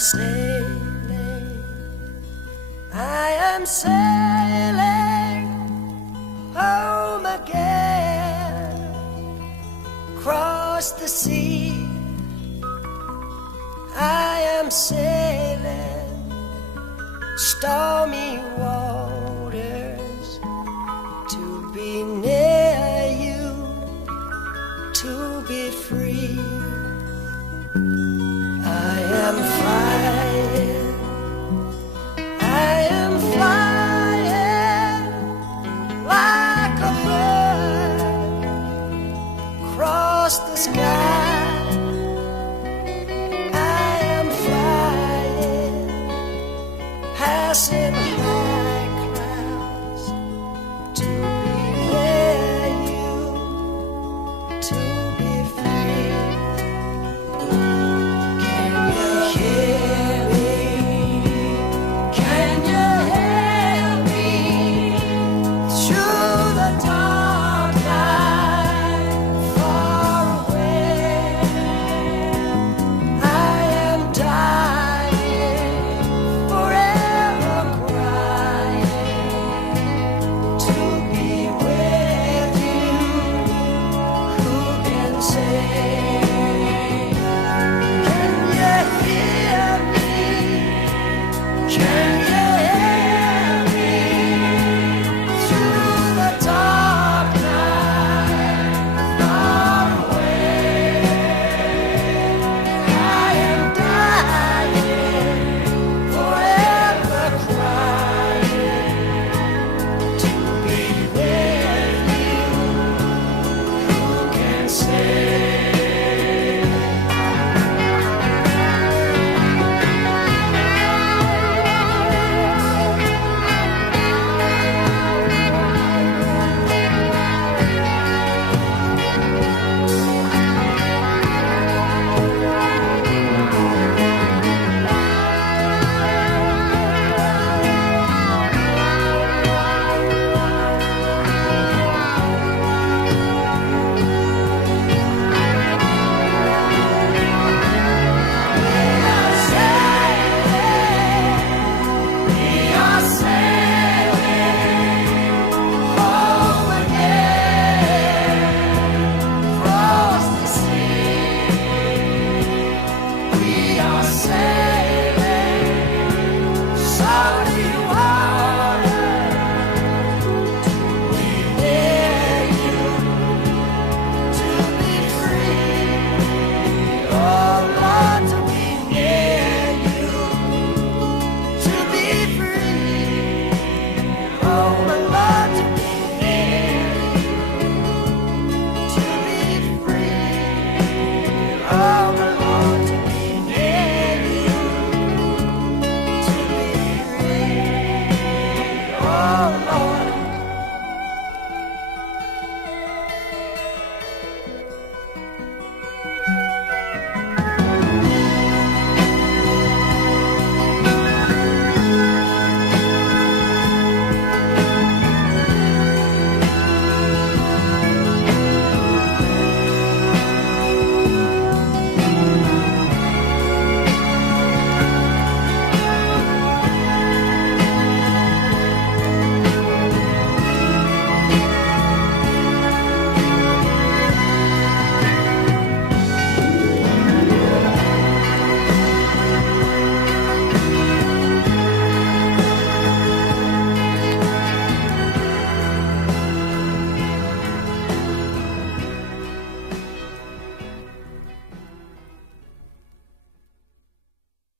sailing, I am sailing home again, across the sea. I am sailing stormy waters to be near you, to be free. I am flying, I am flying like a bird across the sky. Passing high clouds to be near you, to be free. Can you hear me? Can you hear me? Through the dark night, far away, I am dying forever. Sailing, sorry.